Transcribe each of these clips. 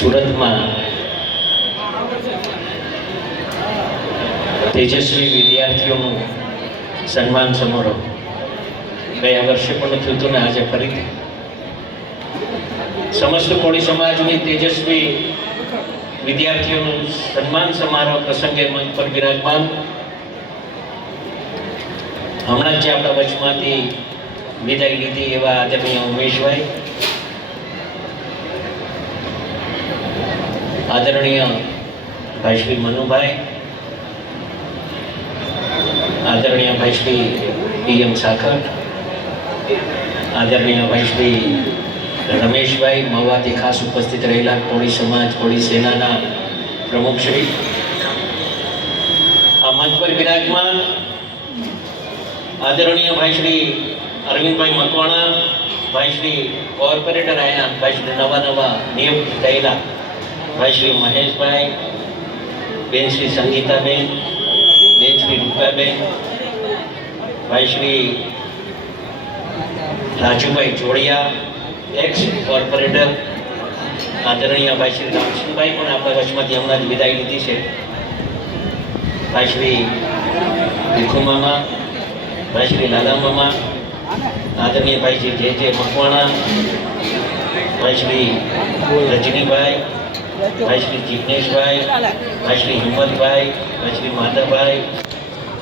સુરતમાં તેજસ્વી વિદ્યાર્થીઓનું સન્માન સમારોહ ગયા વર્ષે પણ થયું હતું ને આજે ફરીથી સમસ્ત કોળી સમાજની તેજસ્વી વિદ્યાર્થીઓનું સન્માન સમારોહ પ્રસંગે મંચ પર બિરાજમાન હમણાં જ આપણા વચમાંથી વિદાય લીધી એવા આદરણીય ઉમેશભાઈ, આદરણીય ભાઈ શ્રી મનુભાઈ, આદરણીય ભાઈ શ્રી પીએમ સાખર, આદરણીય ભાઈ શ્રી રમેશભાઈ, મહુવાથી ખાસ ઉપસ્થિત રહેલા કોળી સમાજ કોળી સેનાના પ્રમુખ શ્રી, આ મંચ પર બિરાજમાન આદરણીય ભાઈ શ્રી અરવિંદભાઈ મકવાણા, ભાઈ શ્રી કોર્પોરેટર આવ્યા, ભાઈ શ્રી નવા નિયુક્ત થયેલા ભાઈ શ્રી મહેશભાઈ, બેન શ્રી સંગીતાબેન, બેન શ્રી રૂપાબેન, ભાઈ શ્રી રાજુભાઈ જોડિયા, એક્સ કોર્પોરેટર, આદરણીય ભાઈ શ્રી રામસિંહભાઈ પણ આપણા વચમાંથી હમણાં જ વિદાય લીધી છે, ભાઈ શ્રી ભીખુ મામા, ભાઈ શ્રી લાલા મામા, આદરણીય ભાઈ શ્રી જે મકવાણા, ભાઈ શ્રી રજનીભાઈ, ભાઈ શ્રી જિગ્નેશભાઈ, ભાઈ શ્રી હિંમતભાઈ, ભાઈ શ્રી માધવભાઈ,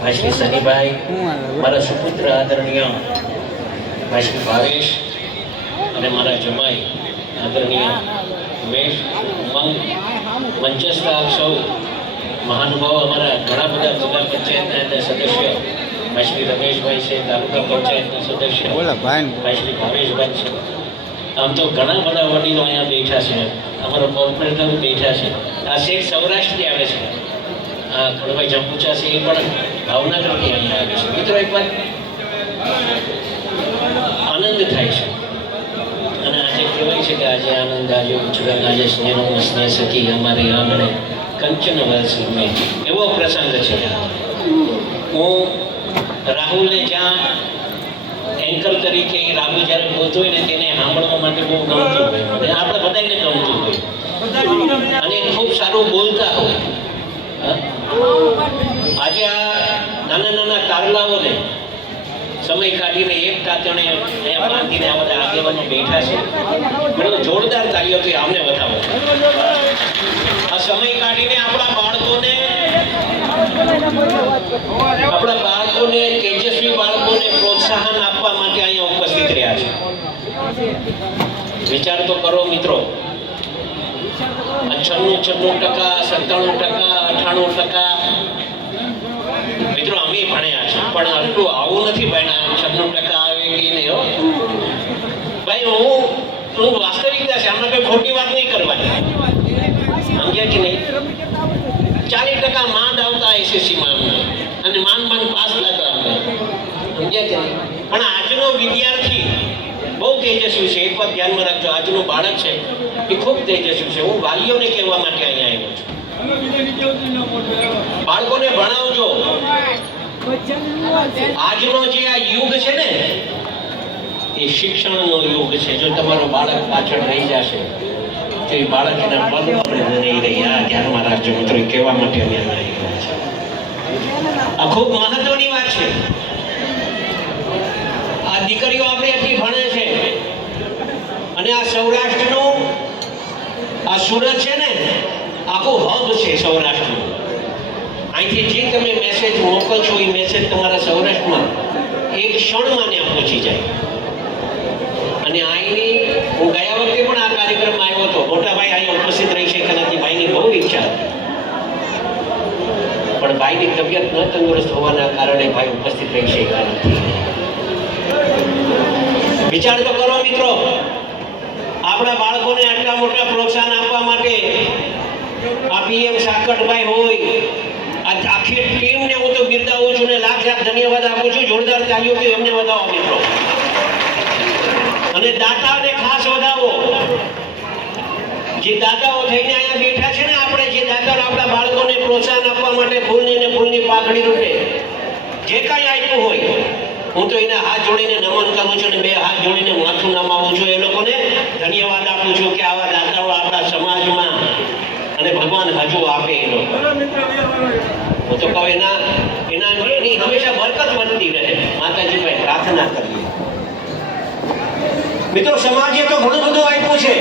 ભાઈ શ્રી સનીભાઈ, મારા સુપુત્ર આદરણીય ભાઈ શ્રી ભાવેશ અને મારા જમાઈ આદરણીય ઉમેશ, ઉમંગ, મંચસ્થ આપ સૌ મહાનુભાવો, અમારા ઘણા બધા જિલ્લા પંચાયતના સદસ્ય ભાઈ શ્રી રમેશભાઈ છે, તાલુકા પંચાયતના સદસ્ય ભાઈ શ્રી ભાવેશભાઈ છે, આમ તો ઘણા બધા વડીલો અહીંયા બેઠા છે, અમારો કોર્પોરેટર બેઠા છે, આ શેખ સૌરાષ્ટ્રથી આવે છે, આ ખડભાઈ જંબુચા છે એ પણ ભાવનગરથી અહીંયા આવે છે. મિત્રો એક વાત આનંદ થાય છે અને આજે કહેવાય છે કે આજે આનંદ આજે ઉછળન આજે સ્નેહનો સ્નેહ સખી અમારી આંગણે કંચન વાસી મેં, એવો પ્રસંગ છે. હું રાહુલને જ્યાં એન્કર તરીકે રાહુલ જ્યારે બોલતો હોય ને તેને સાંભળવા માટે બહુ ગમતું હોય, અને આપણે બધાને ગમતું હોય અને ખૂબ સારું બોલતા હોય. આજે આ નાના તારલાઓને સમય કાઢીને એક તાતણે અહીંયા બાંધીને આ બધા આગેવાનો બેઠા છે, ઘણો જોરદાર તાલીઓથી આમને વધાવો. આ સમય કાઢીને આપણા બાળકોને તેજસ્વી બાળકોને પ્રોત્સાહન આપવા માટે અહીંયા ઉપસ્થિત રહ્યા છે. વિચાર તો કરો મિત્રો, 96%, 97%, 98%. મિત્રો અમે ભણ્યા છે પણ આટલું આવું નથી ભણ્યા 96% આવે કે નહીં. હો ભાઈ, હું વાસ્તવિકતા છે, આમાં કોઈ ખોટી વાત નહીં કરવાની, સમજ્યા કે નહીં? 40% માંડ આવતા એસએસસીમાં અમને અને માંડ પાસ થતા અમને, સમજ્યા કે નહીં? પણ આજનો વિદ્યાર્થી બહુ તેજસ્વી છે. એક વાત ધ્યાનમાં રાખજો, આજનું બાળક છે એ ખૂબ તેજસ્વી છે. હું વાલીઓને કહેવા માટે અહીંયા આવ્યો છું, બાળકોને ભણાવજો. આજનો જે આ યુગ છે ને એ શિક્ષણનો યુગ છે. જો તમારો બાળક પાછળ રહી જશે તો એ બાળક એના પગ પર નહીં રહી. આ ધ્યાનમાં રાખજો મિત્રો, કહેવા માટે અમે આવ્યા છે. આ ખૂબ મહત્વની વાત છે. આ દીકરીઓ આપણે એટલી ભણે છે અને આ સૌરાષ્ટ્રનું આ સુરત છે ને આખું હબ છે સૌરાષ્ટ્રનું. અહીંથી જે તમે મેસેજ મોકલશો એ મેસેજ તમારા સૌરાષ્ટ્રમાં એક ક્ષણમાં ને પહોંચી જાય. અને અહીંની હું ગયા વખતે પણ આ કાર્યક્રમમાં આવ્યો હતો, મોટા ભાઈ અહીંયા ઉપસ્થિત રહી શકે નથી, ભાઈની બહુ ઈચ્છા હતી પણ ભાઈની તબિયત ન તંદુરસ્ત હોવાના કારણે ભાઈ ઉપસ્થિત રહી શક્યા નથી. વિચાર તો કરો મિત્રો, આપણા બાળકોને આટલા મોટા પ્રોત્સાહન આપવા માટે આ પીએમ સાકટભાઈ હોય, આ આખી ટીમને હું તો બિરદાવું છું ને લાખ ધન્યવાદ આપું છું. જોરદાર તાલીઓથી એમને વધાવો મિત્રો. અને દાતાઓને ખાસ વધાવો, જે દાતાઓ થઈને અહીંયા બેઠા છે ને, આપણે જે દાતાઓ આપણા બાળકોને પ્રોત્સાહન આપવા માટે ફૂલની પાકડી રૂપે જે કાંઈ આપ્યું હોય, હું તો એના હાથ જોડીને નમન કરું છું અને બે હાથ જોડીને માથું નમાવું છું. એ લોકોને ધન્યવાદ આપું છું કે આવા દાતાઓ આપણા આપણા સમાજમાં અને ભગવાન હજુ આપે એ લોકો. હું તો કહું એની હંમેશા બરકત બનતી રહે. માતાજી ભાઈ પ્રાર્થના કરીએ. મિત્રો, સમાજે તો ઘણું બધું આપ્યું છે,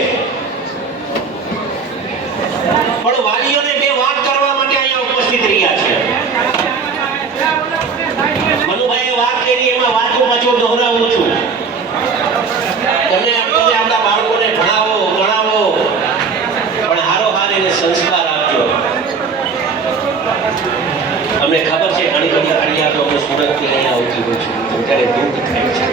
પણ વાલીઓને બે વાત કરવા માટે અહીંયા ઉપસ્થિત રહ્યા છે. મનુભાઈએ વાત કરી, એમાં વાતો પાછો દોહરાવું છું. તમે આપણા બાળકોને ભણાવો ગણાવો, પણ હારોહાર એને સંસ્કાર આપજો. અમને ખબર છે ઘણી બધી ફરિયાદો અમે સુરતથી અહીંયા આવતી હોય છે, ત્યારે દુઃખ થાય છે.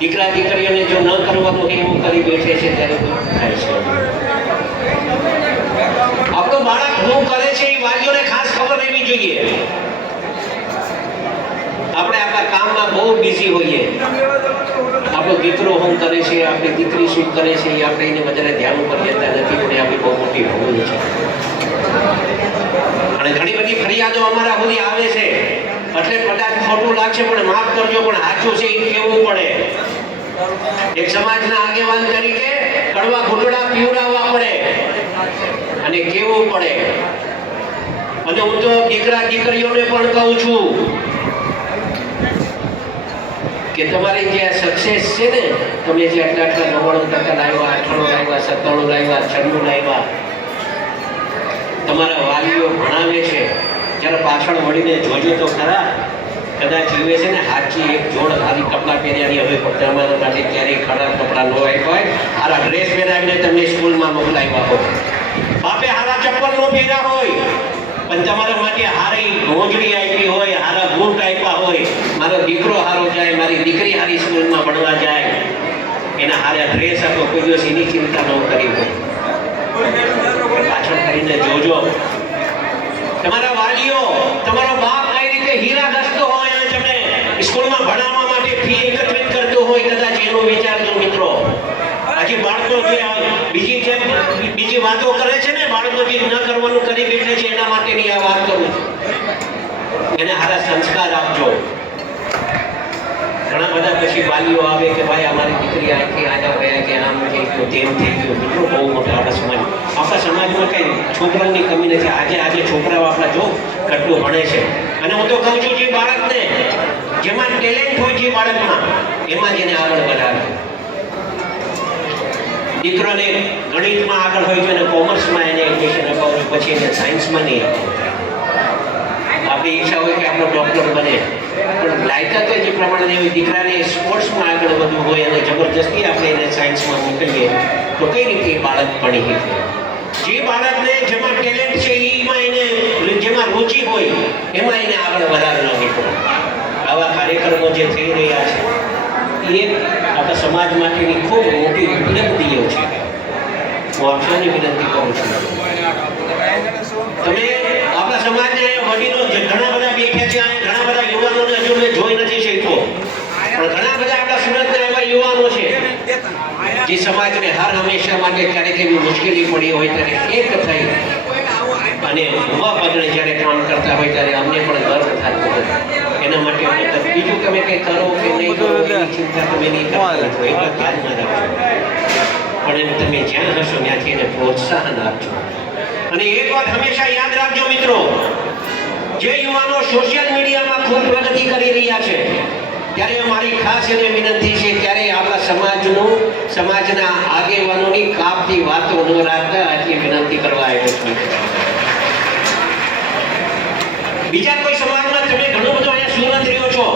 દીકરા દીકરીઓને જો ન કરવાનું એવું કરી બેઠે છે ત્યારે દુઃખ થાય છે. આપણું બાળક શું કરે છે એ વાલીઓને ખાસ ખબર રહેવી જોઈએ. આપણે આપણા કામમાં બહુ બિઝી હોઈએ, આપણો દીકરો શું કરે છે, આપણી દીકરી શું કરે છે, એ આપણે એને વધારે ધ્યાન ઉપર લેતા નથી, પણ આપણી બહુ મોટી ભૂલ છે. અને ઘણી બધી ફરિયાદો અમારા સુધી આવે છે, એટલે કદાચ ખોટું લાગશે પણ માફ કરજો, પણ સાચું છે એ કહેવું પડે. એક સમાજના આગેવાન તરીકે કડવા ઘૂંટડા પીવડાવવા પડે અને કહેવું પડે. અને હું તો દીકરા દીકરીઓને પણ કહું છું કે તમારી જે સક્સેસ છે ને, તમે જે આટલા 99% લાવ્યા, 98 લાવ્યા, 97 લાવ્યા, 96 લાવ્યા, તમારા વાલીઓ ભણાવે છે, જ્યારે પાછળ વળીને જોજો તો ખરા. કદાચ જીવે છે ને હાચી એક જોડ ખાલી કપડાં પહેર્યાની હવે તમારા માટે ક્યારેય ખરાબ કપડાં ન આપ્યા હોય, હારા ડ્રેસ પહેરાવીને તમે સ્કૂલમાં મોકલાવ્યા હોય, બાપે હારા ચપ્પલ ન પહેર્યા હોય, પણ તમારા માટે હારી મોજડી આપી હોય, હારા બૂટ આપ્યા હોય, મારો દીકરો હારો જાય, મારી દીકરી હારી સ્કૂલમાં ભણવા જાય, એના હારા ડ્રેસ આપો, કોઈ દિવસ એની ચિંતા ન કરી હોય. પાછળ કરીને જોજો તમારા વાલીઓ, તમારો બાપ કઈ રીતે હીરા ઘસતો હોય અને તમે સ્કૂલમાં ભણાવવા માટે ફી એકત્રિત કરતો હોય, કદાચ એનો વિચારજો મિત્રો. આજે બાળકો જે બીજી વાતો કરે છે ને, બાળકો જે ન કરવાનું કરી બેઠે છે, એના માટેની આ વાત કરું છું. એને સારા સંસ્કાર આપજો. ઘણા બધા પછી વાલીઓ આવે કે ભાઈ અમારી દીકરી અહીંથી આજા ગયા કે આમ થઈ ગયું તેમ થઈ ગયું. મિત્રો, બહુ મોટા આપણા સમાજમાં કઈ છોકરાઓની કમી નથી. આજે છોકરાઓ આપણા જો કેટલું ભણે છે. અને હું તો કહું છું, જે બાળકને જેમાં ટેલેન્ટ હોય જે બાળકમાં, એમાં જ એને આગળ વધારે. દીકરાને ગણિતમાં આગળ હોય છે અને કોમર્સમાં એને એડમિશન અપાવવું, પછી એને સાયન્સમાં નહીં અપાવવું. આપણી ઈચ્છા હોય કે આપણો ડૉક્ટર બને, પણ લાયકાત જે પ્રમાણે એવી દીકરાને સ્પોર્ટ્સમાં આગળ વધવું હોય અને જબરજસ્તી આપણે એને સાયન્સમાં મોકલીએ તો કઈ રીતે બાળક ભણી શકે? જે બાળકને જેમાં ટેલેન્ટ છે એમાં એને જેમાં રુચિ હોય એમાં એને આગળ વધારવાનો મિત્રો. આવા કાર્યક્રમો જે થઈ રહ્યા છે એ આપણા સમાજ માટેની ખૂબ મોટી ઉપલબ્ધિઓ છે. હું આપ સૌને વિનંતી કરું છું, તમે આપણા સમાજને વડીલો ઘણા બધા બેઠા છે, ઘણા બધા યુવાનોને હજુ મેં જોઈ નથી શક્યો, પણ ઘણા બધા આપણા સુરતના એવા યુવાનો છે જે સમાજને હર હંમેશા માટે ક્યારેક એવી મુશ્કેલી પડી હોય ત્યારે એક થઈ અને ઉભા પગલે જ્યારે કામ કરતા હોય ત્યારે અમને પણ ગર્વ થતો હોય. એના માટે બીજું તમે કંઈ કરો કે નહીં કરો એની ચિંતા તમે નહીં કરતા હોય, એ વાત ધ્યાનમાં રાખજો. પણ તમે જ્યાં હશો ત્યાંથી એને પ્રોત્સાહન આપજો. અને એક વાત હંમેશા યાદ રાખજો મિત્રો, જે યુવાનો સોશિયલ મીડિયામાં ખૂબ પ્રગતિ કરી રહ્યા છે, ત્યારે મારી ખાસ એને વિનંતી છે, ત્યારે આપણા સમાજના આગેવાનોની કાપતી વાતો ન રાખતા આટલી વિનંતી કરવા આવ્યો છું. બીજા કોઈ સમાજમાં તમે ઘણો બધો અહીંયા સુરત રહ્યો છો,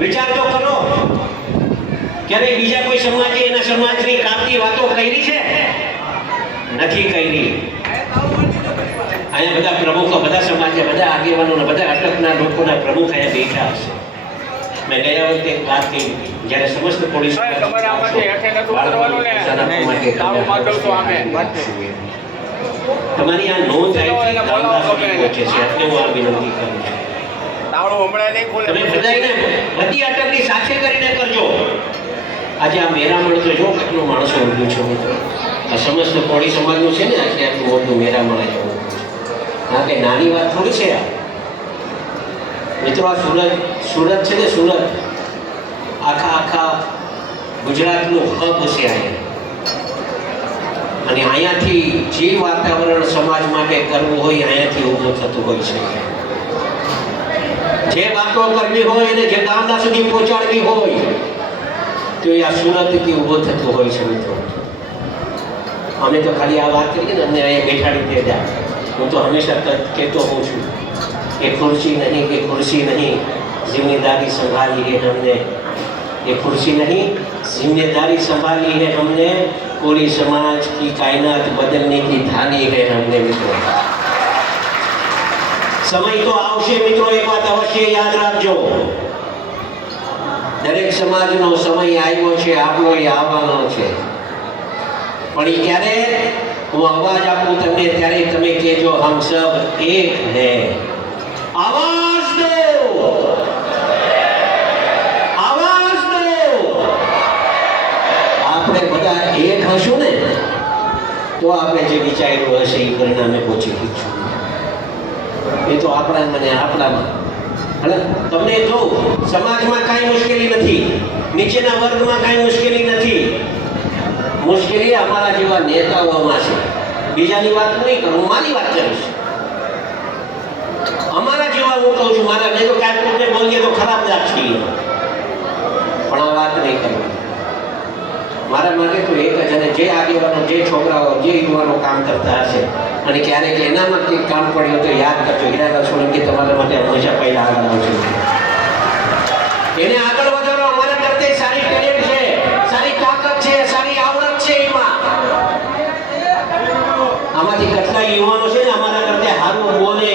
વિચાર તો કરો, ક્યારે બીજા કોઈ સમાજે એના સમાજની કાપતી વાતો કરી છે? નથી કરી. અહીંયા બધા પ્રમુખો, બધા સમાજના બધા આગેવાનો, બધા અટકના લોકોના પ્રમુખ અહીંયા બેઠા હશે. મેં ગયા વખતે એક વાત કહી, જ્યારે સમસ્ત પોલીસ તમારી આ નોંધ આવી પહોંચે છે, એટલે હું આ વિનંતી કરું છું. તમે બધાને બધી અટકની સાથે કરીને કરજો. આજે આ મેરામણ તો જો કેટલું માણસો ઉભું છે મિત્રો. આ સમસ્ત કોળી સમાજનું છે ને, આટલે આટલું મોટું મેરામણ જવું. હા, કઈ નાની વાત થોડી છે આ મિત્રો. આ સુરત છે ને, સુરત આખા ગુજરાતનું હબ છે અહીંયા. અને અહીંયાથી જે વાતાવરણ સમાજ માટે કરવું હોય અહીંયાથી ઊભું થતું હોય છે. જે વાતો કરવી હોય અને જે ગામડા સુધી પહોંચાડવી હોય તો એ આ સુરતથી ઊભો થતું હોય છે મિત્રો. અમે તો ખાલી આ વાત કરીએ ને અમને અહીંયા બેઠાડી દેતા. હું તો હંમેશા કહેતો હોઉં છું કે कुर्सी नहीं जिम्मेदारी संभाली है हमने. ये कुर्सी नहीं जिम्मेदारी संभाली है हमने. पूरी समाज की कायनात बदलने की ठानी है हमने મિત્રો. સમય તો આવશે મિત્રો, એક વાત અવશ્ય યાદ રાખજો. દરેક સમાજનો સમય આવ્યો છે, આપણો એ આવવાનો છે. પણ એ ક્યારે હું અવાજ આપું તમને ત્યારે તમે કહેજો હમ સબ એક હૈ. आवाज दो, आवाज दो. આપણે બધા એક હશું ને તો આપણે જે વિચાર્યું હશે એ પરિણામે પહોંચી શકશું. એ તો આપણા મને આપણામાં. એટલે તમને જો સમાજમાં કાંઈ મુશ્કેલી નથી, નીચેના વર્ગમાં કાંઈ મુશ્કેલી નથી. મુશ્કેલી અમારા જેવા નેતાઓમાં છે. બીજાની વાત નહીં કરું, હું મારી વાત કરીશ. અમારા જેવા હું કહું છું, મારા મેં તો ક્યાંક કોઈને બોલીએ તો ખરાબ લાગશે, પણ આ વાત નહીં કરવી. મારા માટે તો એક જ, અને જે આગેવાનો, જે છોકરાઓ, જે યુવાનો કામ કરતા હશે અને ક્યારેક એનામાં કંઈક કામ પડ્યું તો યાદ કરજો, હીરાલાલ સોલંકી તમારા માટે હંમેશા પહેલા આગળ આવશે. એને આગળ વધારો. અમારા કરતે સારી ટેલેન્ટ છે, સારી તાકાત છે, સારી આવડત છે. એમાં આમાંથી કેટલા યુવાનો છે ને અમારા કરતે સારું બોલે,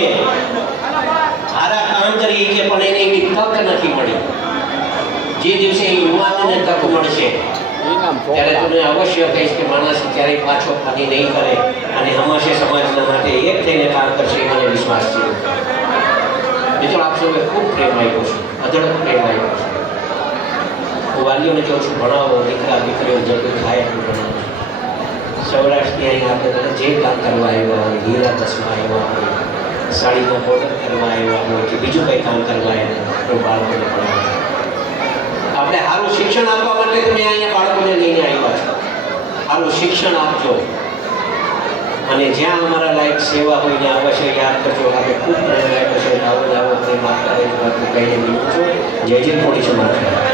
સારા કામ કરી છે, પણ એને એવી તક નથી મળી. જે દિવસે યુવાનને તક મળશે ત્યારે તમને અવશ્ય કહીશ કે માણસ ક્યારેય પાછો પાની નહીં કરે અને હંમેશા સમાજના માટે એક થઈને કામ કરશે, એ મને વિશ્વાસ છે. મિત્રો આપ સૌએ ખૂબ પ્રેમ આપ્યો છે, અઢળક પ્રેમ આપ્યો છે. હું વાલીઓને કહું છું, ભણાવો, દીકરા દીકરીઓ જેટલું થાય એટલું ભણાવો. સૌરાષ્ટ્રની અહીં આપણે જે કામ કરવા આવ્યા હોય, હીરા દસમાં આવ્યા હોય, સાડીનો ઓર્ડર કરવા આવ્યા હોય કે બીજું કંઈ કામ કરવા આવ્યા તો બાળકોને ભણાવો. આપણે સારું શિક્ષણ આપવા માટે તમે અહીંયા બાળકોને લઈને આવ્યા છો. સારું શિક્ષણ આપજો અને જ્યાં અમારા લાયક સેવા હોય ને અવશ્ય યાદ કરજો. આપણે ખૂબ પ્રેમ આપ્યો છે, આવો પ્રેમ આપતા કહીને મિલું છું. જય જય કોળી સમાજ.